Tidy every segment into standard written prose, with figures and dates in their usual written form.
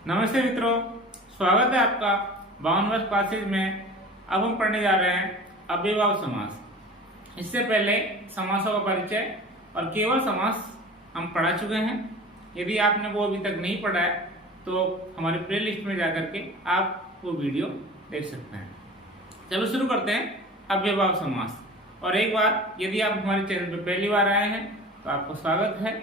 नमस्ते मित्रों, स्वागत है आपका 52 क्लासेज में। अब हम पढ़ने जा रहे हैं अव्ययभाव समास। इससे पहले समासों का परिचय और केवल समास हम पढ़ा चुके हैं। यदि आपने वो अभी तक नहीं पढ़ा है तो हमारे प्लेलिस्ट में जाकर के आप वो वीडियो देख सकते हैं। चलो शुरू करते हैं अव्ययभाव समास। और एक बार यदि आप हमारे चैनल पर पहली बार आए हैं तो आपको स्वागत है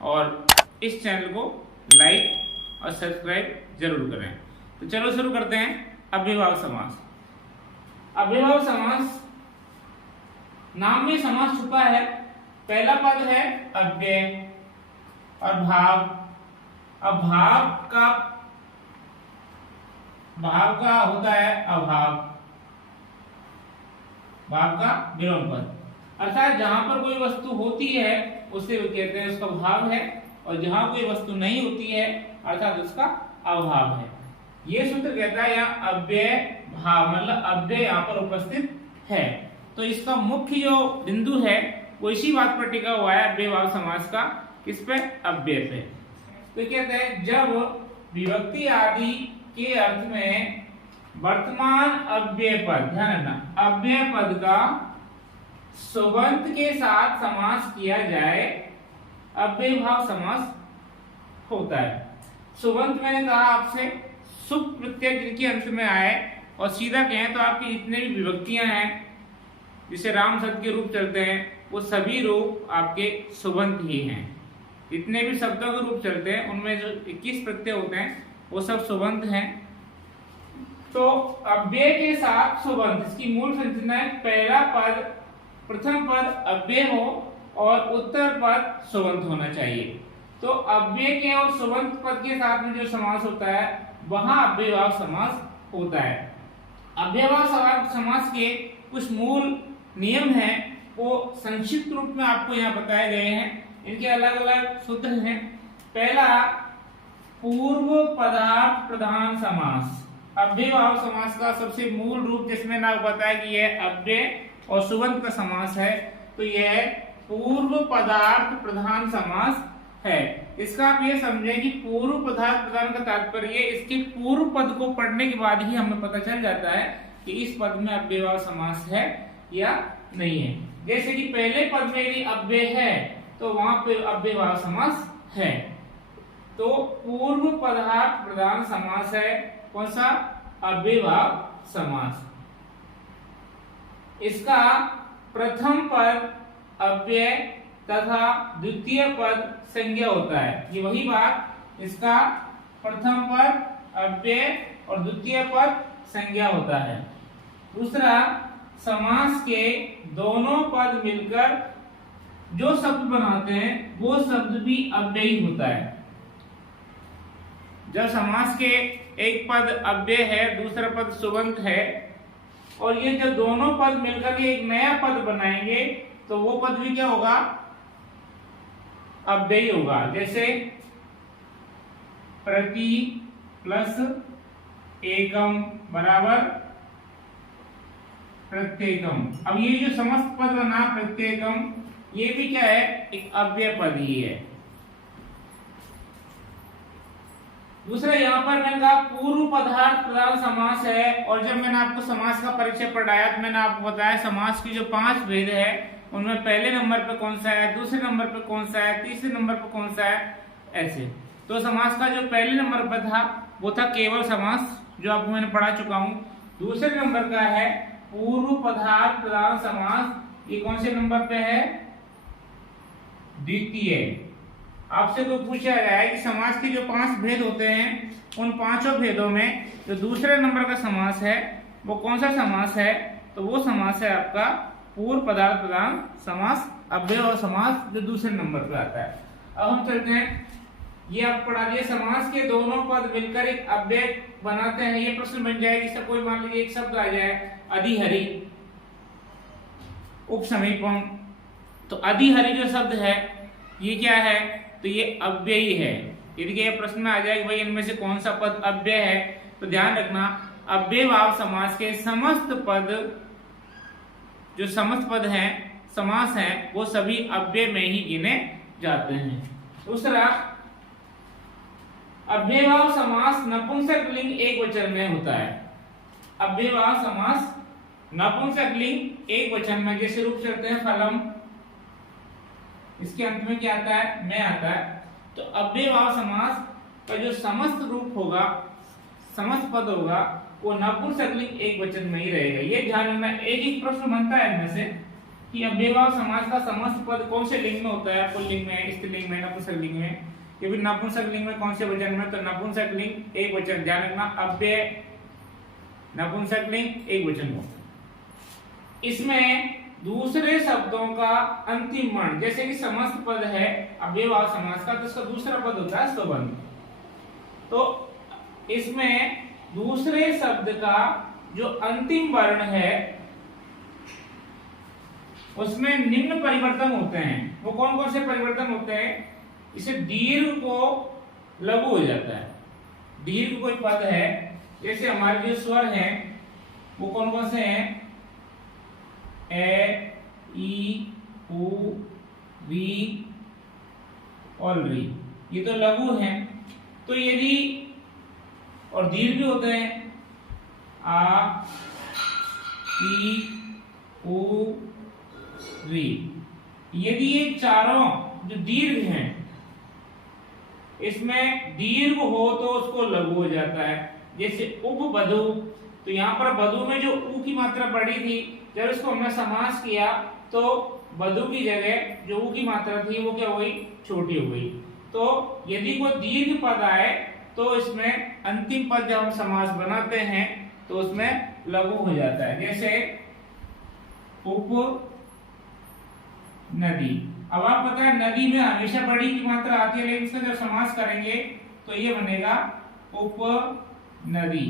और इस चैनल को लाइक और सब्सक्राइब जरूर करें। तो चलो शुरू करते हैं अव्ययभाव समास। अव्ययभाव समास नाम में समास छुपा है। पहला पद है अव्यय और भाव। अब भाव का होता है अभाव, भाव का विलोम पद, अर्थात जहां पर कोई वस्तु होती है उसे वो कहते हैं उसका भाव है, और जहां कोई वस्तु नहीं होती है अर्थात उसका अभाव है। ये सूत्र कहता है यहाँ अव्यय भाव, मतलब अव्यय यहाँ पर उपस्थित है। तो इसका मुख्य जो बिंदु है वो इसी बात पर टिका हुआ है अव्ययभाव समास का। किस पे? अव्यय पे। तो कहते हैं जब विभक्ति आदि के अर्थ में वर्तमान अव्यय पद, ध्यान रखना, अव्यय पद का सुबंत के साथ समास किया जाए अव्ययभाव समास होता है। सुबंत मैंने कहा आपसे सुप प्रत्यय जिनके अंत में आए, और सीधा कहें तो आपकी जितने भी विभक्तियां हैं जिसे राम शब्द के रूप चलते हैं वो सभी रूप आपके सुबंत ही हैं। जितने भी शब्दों के रूप चलते हैं उनमें जो 21 प्रत्यय होते हैं वो सब सुबंत हैं। तो अव्यय के साथ सुबंत, इसकी मूल संरचना है पहला पद, प्रथम पद अव्यय हो और उत्तर पद सुबंत होना चाहिए। तो अव्यय के और सुबंत पद के साथ में जो समास होता है वहां अव्ययभाव समास होता है। अव्ययभाव समास के कुछ मूल नियम हैं, वो संक्षिप्त रूप में आपको यहाँ बताए गए हैं। इनके अलग अलग सूत्र हैं। पहला, पूर्व पदार्थ प्रधान समास। अव्ययभाव समास का सबसे मूल रूप जिसमें ना बताया कि यह अव्यय और सुबंत का समास है, तो यह पूर्व पदार्थ प्रधान समास है। इसका आप ये समझें कि पूर्व पदार्थ प्रधान का तात्पर्य इसके पूर्व पद को पढ़ने के बाद ही हमें पता चल जाता है कि इस पद में अव्ययभाव समास है या नहीं है। जैसे कि पहले पद में यदि अव्यय है तो वहां पे अव्ययभाव समास है। तो पूर्व पदार्थ प्रधान समास है कौन सा? अव्ययभाव समास। इसका प्रथम पद अव्यय तथा द्वितीय पद संज्ञा होता है। ये वही बात, इसका प्रथम पद अव्यय और द्वितीय पद संज्ञा होता है। दूसरा, समास के दोनों पद मिलकर जो शब्द बनाते हैं वो शब्द भी अव्ययी होता है। जब समास के एक पद अव्यय है, दूसरा पद सुबंत है, और ये जब दोनों पद मिलकर के एक नया पद बनाएंगे तो वो पद भी क्या होगा? अव्ययी होगा। जैसे प्रति प्लस एकम बराबर प्रत्येकम। अब ये जो समस्त पद बना प्रत्येकम, ये भी क्या है? एक अव्यय पद ही है। दूसरा, यहाँ पर मैंने कहा पूर्व पदार्थ प्रधान समास है, और जब मैंने आपको समास का परिचय पढ़ाया तो मैंने आपको बताया समास की जो 5 भेद है उनमें पहले नंबर पे कौन सा है, दूसरे नंबर पे कौन सा है, तीसरे नंबर पे कौन सा है, ऐसे। तो समास का जो पहले नंबर पर था वो था केवल समास, जो आपको मैंने पढ़ा चुका हूँ। दूसरे नंबर का है पूर्व पदार्थ प्रधान समास। ये कौन से नंबर पे है? द्वितीय। आपसे कोई पूछा जाए कि समास के जो 5 भेद होते हैं उन 5 भेदों में जो दूसरे नंबर का समास है वो कौन सा समास है, तो वो समास है आपका पूर्व पदार्थ प्रधान समास, अव्ययभाव समास, जो दूसरे नंबर पे आता है। अब हम चलते हैं, ये आप पढ़ा दिए, समास के दोनों पद मिलकर एक अव्यय बनाते हैं। ये प्रश्न बन जाए, जैसे कोई मान लीजिए एक शब्द आ जाए अधिहरि, उपसमीपम, तो अधिहरि जो शब्द है ये क्या है? तो ये अव्ययी है। यदि ये प्रश्न में आ जाए कि भाई इनमें से कौन सा पद अव्यय है, तो ध्यान रखना अव्ययभाव समास के समस्त पद, जो समस्त पद हैं, समास हैं, वो सभी अव्यय में ही गिने जाते हैं। दूसरा, अव्ययभाव समास नपुंसक लिंग एक वचन में होता है। अव्ययभाव समास नपुंसक लिंग एक वचन में, जैसे रूप से होते हैं फलम, इसके अंत में क्या आता है, मैं आता है। तो अव्ययभाव समास का जो समस्त रूप होगा, समस्त पद होगा, वो नपुंसक लिंग एक वचन में ही रहेगा। ये ध्यान रखना। एक प्रश्न बनता है इनमें से कि अव्ययभाव समास का समस्त पद कौन से लिंग में होता है, पुल्लिंग में, स्त्रीलिंग में, नपुंसक लिंग में। ये भी नपुंसक लिंग में कौन से वचन में, तो नपुंसक लिंग एक वचन। ध्यान रखना, अव्यय नपुंसक लिंग एक वचन हो। इसमें दूसरे शब्दों का अंतिम वर्ण, जैसे कि समस्त पद है अव्ययभाव समास का, तो उसका दूसरा पद होता है स्वबंध। तो इसमें दूसरे शब्द का जो अंतिम वर्ण है उसमें निम्न परिवर्तन होते हैं। वो कौन कौन से परिवर्तन होते हैं? इसे दीर्घ को लघु हो जाता है। दीर्घ कोई पद है, जैसे हमारे जो स्वर हैं वो कौन कौन से हैं? ए, ई, उ, री और री, ये तो लघु हैं। तो यदि और दीर्घ भी होते हैं, आ, ई, उ, री। यदि ये चारों जो दीर्घ हैं इसमें दीर्घ हो तो उसको लघु हो जाता है। जैसे उपबधु, तो यहाँ पर बधु में जो उ की मात्रा बढ़ी थी, जब इसको हमने समास किया तो बधु की जगह जो उ की मात्रा थी वो क्या हो गई? छोटी हो गई। तो यदि कोई दीर्घ पद आए तो इसमें अंतिम पद जब हम समास बनाते हैं तो उसमें लघु हो जाता है। जैसे उप नदी। अब आप पता है नदी में हमेशा बड़ी की मात्रा आती है, लेकिन इसका जब समास करेंगे तो ये बनेगा उप नदी।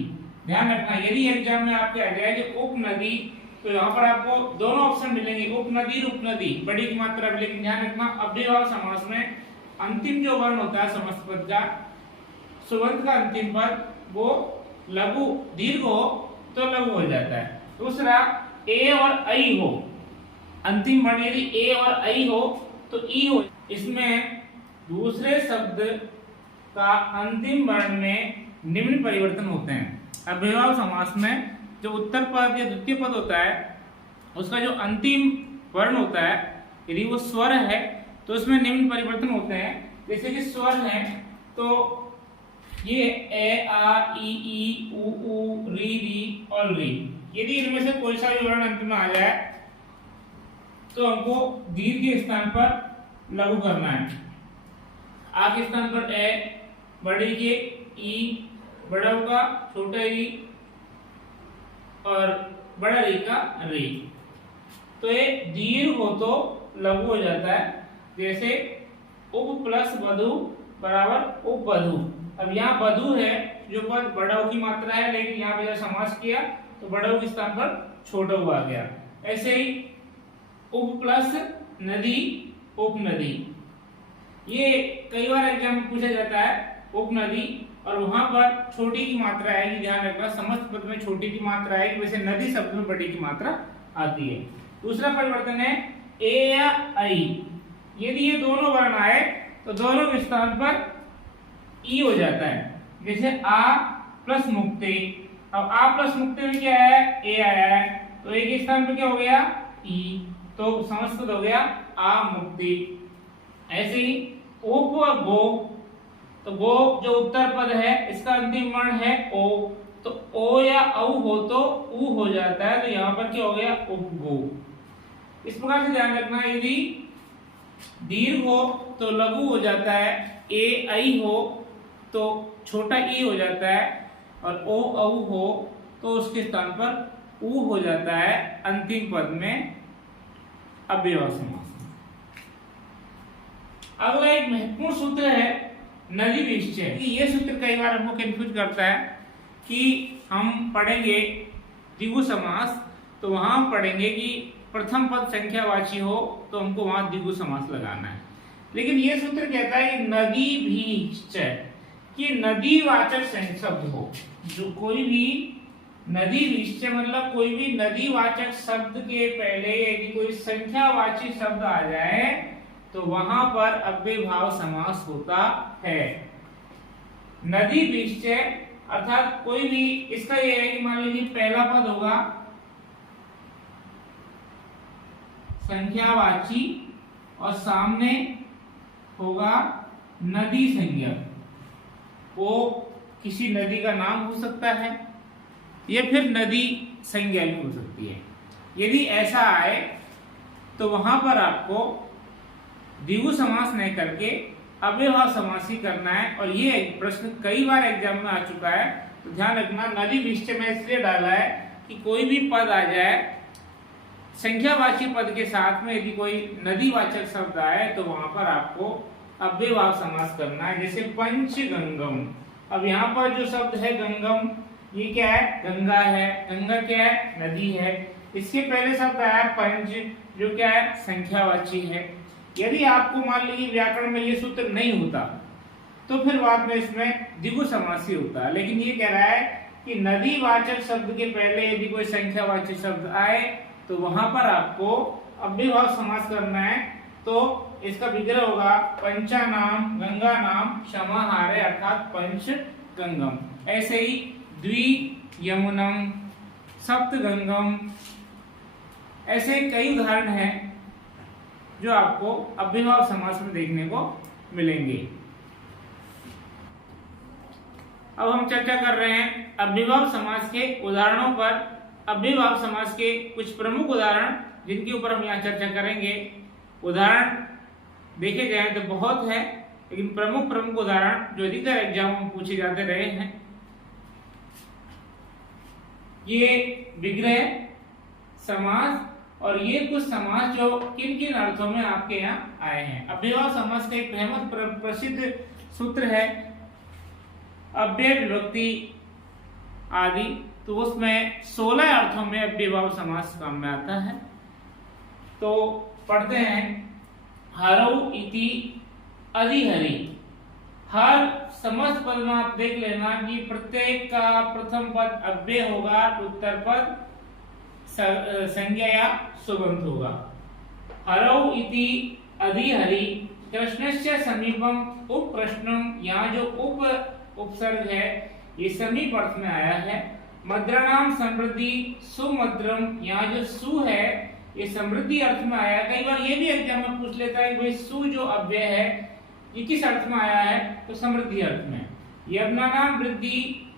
ध्यान रखना, यदि एग्जाम में आपके आ जाए कि उप नदी, तो यहाँ पर आपको दोनों ऑप्शन मिलेंगे, उप नदी, रूप नदी, बड़ी की मात्रा। लेकिन ध्यान रखना, अव्ययभाव समास में अंतिम जो वर्ण होता है समस्त पद का, सुबंत का अंतिम पद, वो लघु दीर्घ हो तो लघु हो जाता है। दूसरा, ए और ऐ हो, अंतिम वर्ण यदि ए और ऐ हो तो ई हो। इसमें दूसरे शब्द का अंतिम वर्ण में निम्न परिवर्तन होते हैं। अव्ययभाव समास में जो उत्तर पद या द्वितीय पद होता है उसका जो अंतिम वर्ण होता है, यदि वो स्वर है तो उसमें निम्न परिवर्तन होते हैं। जैसे कि स्वर है तो ये ए, आ, ई, उ, री और री। यदि इनमें से कोई सा भी वर्ण अंत में आ जाए तो हमको दीर्घ के स्थान पर लघु करना है। आ के स्थान पर ए, बड़े के ई, बड़ा का छोटा ई और बड़ा री का री। तो ये दीर्घ हो तो लघु हो जाता है। जैसे उप प्लस बधु बराबर उपबधु। अब यहाँ बधु है जो पद बड़ा की मात्रा है, लेकिन यहाँ पे जब समास किया तो बड़ा के स्थान पर छोटा हुआ आ गया। ऐसे ही उप प्लस नदी उपनदी, ये कई बार एग्जाम में पूछा जाता है उपनदी, और वहां पर छोटी की मात्रा आएगी। ध्यान रखना, समस्त पद में छोटी की मात्रा आएगी, वैसे नदी शब्द में बड़ी की मात्रा आती है। दूसरा परिवर्तन है ए या ऐ। यदि ये दोनों वर्ण आए तो दोनों के स्थान पर ई हो जाता है। जैसे आ प्लस मुक्ति। अब आ प्लस मुक्ति में क्या है? ए आया है, तो ए के स्थान पर क्या हो गया? ई, तो समस्त पद हो गया आ मुक्ति। ऐसे ही उप और गो, तो गो जो उत्तर पद है इसका अंतिम वर्ण है ओ, तो ओ या औ हो तो उ हो जाता है, तो यहाँ पर क्या हो गया? उपगो। इस प्रकार से ध्यान रखना, यदि दीर्घ हो तो लघु हो जाता है, ए ऐ हो तो छोटा ई हो जाता है, और ओ औ हो तो उसके स्थान पर उ हो जाता है अंतिम पद में अव्ययभाव समास। अगला एक महत्वपूर्ण सूत्र है नदी विषय। ये सूत्र कई बार हमको कंफ्यूज करता है कि हम पढ़ेंगे द्विगु समास तो वहां पढ़ेंगे कि प्रथम पद संख्यावाची हो तो हमको वहां द्विगु समास लगाना है। लेकिन ये सूत्र कहता है कि नदी विषय, कि नदीवाचक शब्द हो, जो कोई भी नदी विषय मतलब कोई भी नदीवाचक शब्द के पहले यदि कोई संख्यावाची शब्द आ जाए तो वहां पर अव्ययभाव समास होता है। नदी विषय अर्थात कोई भी, इसका ये है कि मान लीजिए पहला पद होगा संख्यावाची और सामने होगा नदी संज्ञा। वो किसी नदी का नाम हो सकता है या फिर नदी संज्ञा भी हो सकती है। यदि ऐसा आए तो वहां पर आपको द्विगु समास नहीं करके अव्ययभाव समास ही करना है। और ये प्रश्न कई बार एग्जाम में आ चुका है, तो ध्यान रखना। नदी विषय में इसलिए डाला है कि कोई भी पद आ जाए संख्यावाची पद के साथ में, यदि कोई नदीवाचक शब्द आए तो वहां पर आपको अव्ययभाव समास करना है। जैसे पंचगंगम, अब यहाँ पर जो शब्द है गंगम, ये क्या है? गंगा है। गंगा क्या है? नदी है। इसके पहले शब्द आया पंच, जो क्या है? संख्यावाची है। यदि आपको मान लीजिए व्याकरण में ये सूत्र नहीं होता तो फिर बाद में इसमें द्विगु समास ही होता है। लेकिन ये कह रहा है कि नदीवाचक शब्द के पहले यदि कोई संख्यावाची शब्द आए तो वहां पर आपको अव्ययभाव समास करना है। तो इसका विग्रह होगा पंचानाम गंगा नाम समाहारे अर्थात पंच गंगम। ऐसे ही द्वि यमुनम, सप्त गंगम, ऐसे कई उदाहरण हैं जो आपको अव्ययभाव समास में देखने को मिलेंगे। अब हम चर्चा कर रहे हैं अव्ययभाव समास के उदाहरणों पर। अव्ययभाव समास के कुछ प्रमुख उदाहरण जिनके ऊपर हम यहाँ चर्चा करेंगे। उदाहरण देखे जाए तो बहुत है, लेकिन प्रमुख उदाहरण जो अधिकतर एग्जाम में पूछे जाते रहे हैं, ये विग्रह समास और ये कुछ समास जो किन किन अर्थों में आपके यहाँ आए हैं। अव्ययभाव समास का एक प्रसिद्ध सूत्र है अव्यय विभक्ति आदि, तो उसमें 16 अर्थों में अव्ययभाव समास काम में आता है। तो पढ़ते हैं, हरौ इति अधिहरि। हर समस्त पद में आप देख लेना कि प्रत्येक का प्रथम पद अव्यय होगा, उत्तर पद संज्ञा या सुबंत होगा। हरौ इति अधिहरि कृष्णस्य समीपम उप प्रश्नम, यहाँ जो उपसर्ग है ये समीप अर्थ में आया है। मद्राणाम समृद्धि सुमद्रम, यहाँ जो सु है ये समृद्धि अर्थ में आया है। कई बार ये भी एग्जाम में पूछ लेता है कि भाई सु जो अव्यय है ये किस अर्थ में आया है, तो समृद्धि अर्थ में। यवनानाम वृद्धि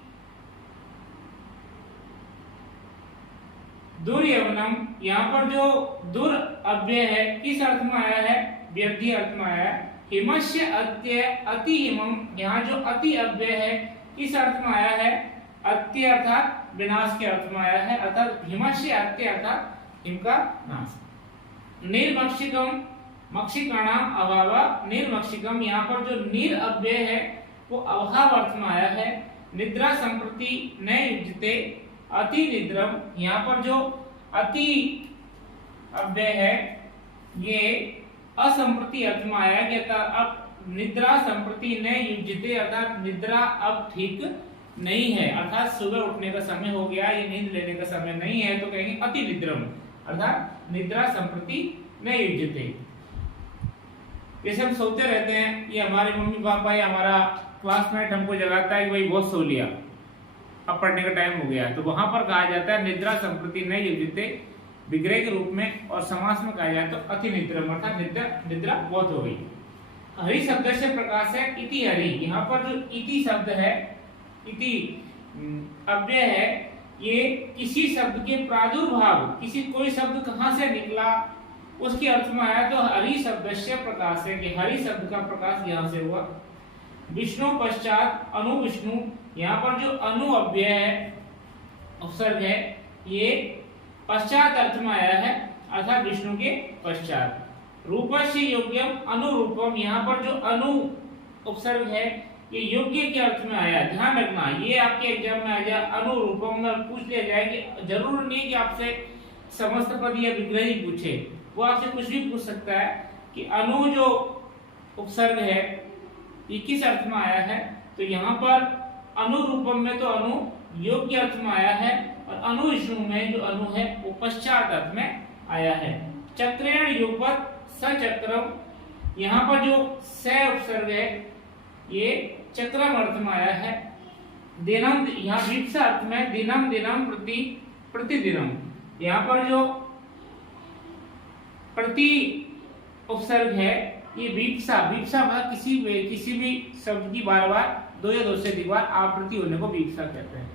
दुर्यवनम, यहाँ पर जो दुर अव्यय है किस अर्थ में आया है, वृद्धि अर्थ में आया है। हिमस्य अत्य अति हिमम, यहाँ जो अति अव्यय है किस अर्थ में आया है, अत्य अर्थात विनाश के अर्थ में आया है, अर्थात हिमस्य अत्य अर्थात हिम का नाश। निर्मक्षिकम मक्षिकाणाम अभाव, निर्मक्षिकम, यहाँ पर जो निर अव्यय है वो अभाव अर्थ में आया है। निद्रा संप्रति न युज्यते अति निद्रम, यहाँ पर जो अति अव्यय है ये असंप्रति अर्थ में आया कि अब निद्रा संप्रति न युज्यते अर्थात निद्रा अब ठीक नहीं है, अर्थात सुबह उठने का समय हो गया, ये नींद लेने का समय नहीं है, तो कहेंगे अति निद्रम अर्थात निद्रा संप्रति न युज्यते। जैसे हम सोते रहते हैं, ये हमारे मम्मी पापा या हमारा क्लासमेट हमको जगाता है कि भाई बहुत सो लिया, अब पढ़ने का टाइम हो गया, तो वहां पर कहा जाता है निद्रा संप्रति न युज्यते विग्रह के रूप में, और समास में कहा जाए तो अति निद्रम अर्थात निद्रा बहुत हो गई। हरि शब्द से प्रकाश है इति हरि, यहाँ पर जो इति शब्द है, इति अव्यय है, ये किसी शब्द के प्रादुर्भाव, किसी कोई शब्द कहाँ से निकला उसके अर्थ में आया, तो हरि शब्द से प्रकाश है कि हरि शब्द का प्रकाश यहाँ से हुआ। विष्णु पश्चात अनु विष्णु, यहाँ पर जो अनु अव्यय है उपसर्ग है ये पश्चात अर्थ में आया है अर्थात विष्णु के पश्चात। रूपस्य योग्यम अनुरूपम, यहाँ पर जो अनु उपसर्ग है ये योग्य के अर्थ में आया। ध्यान रखना ये आपके एग्जाम में आ जाए अनुरूपम में पूछ लिया जाए कि जरूर नहीं कि आपसे समस्त पद या विग्रह ही पूछे, वो आपसे कुछ भी पूछ सकता है कि अनु जो उपसर्ग है ये किस अर्थ में आया है, तो यहाँ पर अनुरूपम में तो अनु योग्य अर्थ में आया है, और अनु विष्णु में जो अनु है वो पश्चात अर्थ में आया है। चक्रेण युगपत सचक्रम, यहाँ पर जो स उपसर्ग है ये चक्रम अर्थ में आया है। दिनम, यहाँ वीप्सा अर्थ में दिनम दिनम प्रति प्रतिदिनम, यहाँ पर जो प्रति उपसर्ग है ये वीप्सा, वीप्सा मतलब किसी भी शब्द की बार बार दो या दो से अधिक बार आवृत्ति होने को वीप्सा कहते हैं।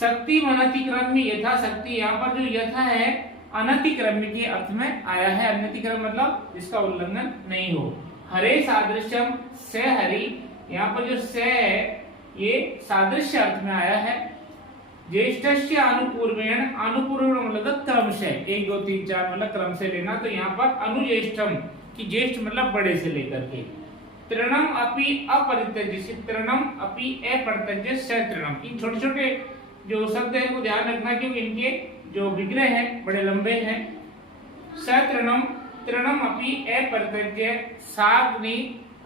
शक्ति अनतिक्रम में यथा शक्ति, यहाँ पर जो यथा है अनतिक्रम के अर्थ में आया है। अनतिक्रम मतलब जिसका उल्लंघन नहीं हो। हरे सादृश्यम से हरि, यहाँ पर जो से है ये सादृश्य अर्थ में आया है। ज्येष्ठस्य अनुपूर्वेण, अनुपूर्वेण मतलब क्रम से 1 2 3 4 मतलब क्रम से लेना, तो यहाँ पर अनुज्येष्ठम की ज्येष्ठ मतलब बड़े से लेकर के। तृणम अपि अपरित्यज्य, तृणम अपि अपरित्यज्य से तृणम, इन छोटे छोटे जो शब्द है वो ध्यान रखना क्योंकि इनके जो विग्रह है बड़े लंबे हैं। सतृणम, तृणम अपि अपरित्यज्य साग्नि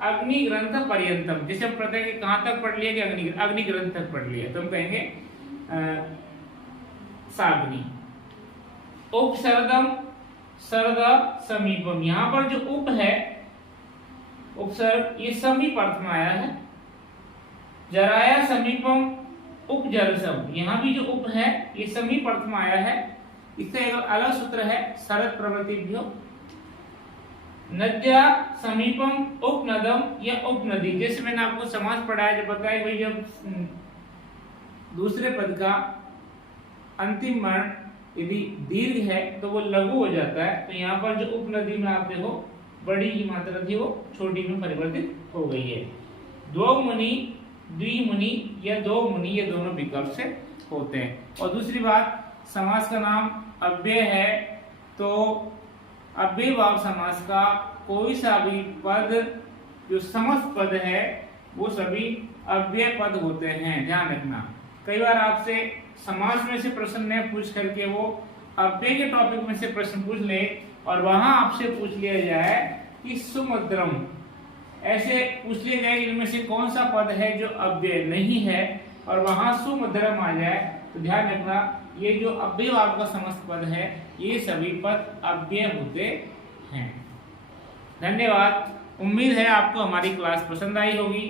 अग्नि ग्रंथ पर्यंतम, जैसे हम पढ़ते हैं कहां तक पढ़ लिया कि अग्नि ग्रंथ तक पढ़ लिया, तो हम कहेंगे साग्नि। उपसर्गम सर्द समीपम, यहाँ पर जो उप है उपसर्ग ये समीप अर्थ में आया है। जराया समीपम उपजरसम, यहाँ भी जो उप है ये समीप अर्थ में आया है। इसका एक अलग सूत्र है शरद प्रवृत्तिभ्यो। नद्या समीपम उपनदम या उपनदी, जैसे मैंने आपको समास पढ़ाया जब बताया भाई जब दूसरे पद का अंतिम वर्ण यदि दीर्घ है तो वो लघु हो जाता है, तो यहाँ पर जो उपनदी में आप देखो बड़ी की मात्रा थी वो छोटी में परिवर्तित हो गई है। दो मुनि, द्विमुनि या दो मुनि, ये दोनों विकल्प से होते हैं। और दूसरी बात, समास का नाम अव्यय है तो अव्ययभाव समास का कोई सा भी पद जो समस्त पद है वो सभी अव्यय पद होते हैं, ध्यान रखना। कई बार आपसे समास में से प्रश्न न पूछ करके वो अव्यय के टॉपिक में से प्रश्न पूछ ले और वहां आपसे पूछ लिया जाए कि सुमद्रम, ऐसे पूछ लिया जाए इनमें से कौन सा पद है जो अव्यय नहीं है और वहां सुमद्रम आ जाए, तो ध्यान रखना ये जो अव्ययभाव का समस्त पद है ये सभी पद अव्यय होते हैं। धन्यवाद। उम्मीद है आपको हमारी क्लास पसंद आई होगी।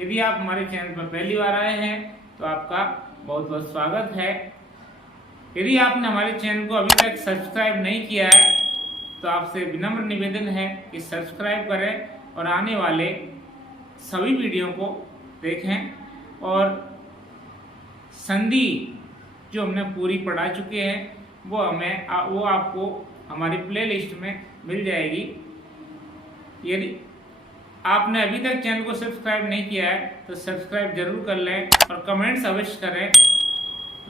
यदि आप हमारे चैनल पर पहली बार आए हैं तो आपका बहुत बहुत स्वागत है। यदि आपने हमारे चैनल को अभी तक सब्सक्राइब नहीं किया है तो आपसे विनम्र निवेदन है कि सब्सक्राइब करें और आने वाले सभी वीडियो को देखें। और संधि जो हमने पूरी पढ़ा चुके हैं वो आपको हमारी प्लेलिस्ट में मिल जाएगी। यदि आपने अभी तक चैनल को सब्सक्राइब नहीं किया है तो सब्सक्राइब जरूर कर लें और कमेंट्स अवश्य करें,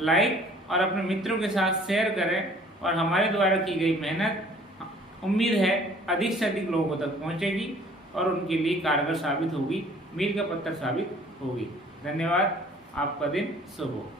लाइक और अपने मित्रों के साथ शेयर करें। और हमारे द्वारा की गई मेहनत उम्मीद है अधिक से अधिक लोगों तक पहुंचेगी और उनके लिए कारगर साबित होगी, मील का पत्थर साबित होगी। धन्यवाद। आपका दिन शुभ हो।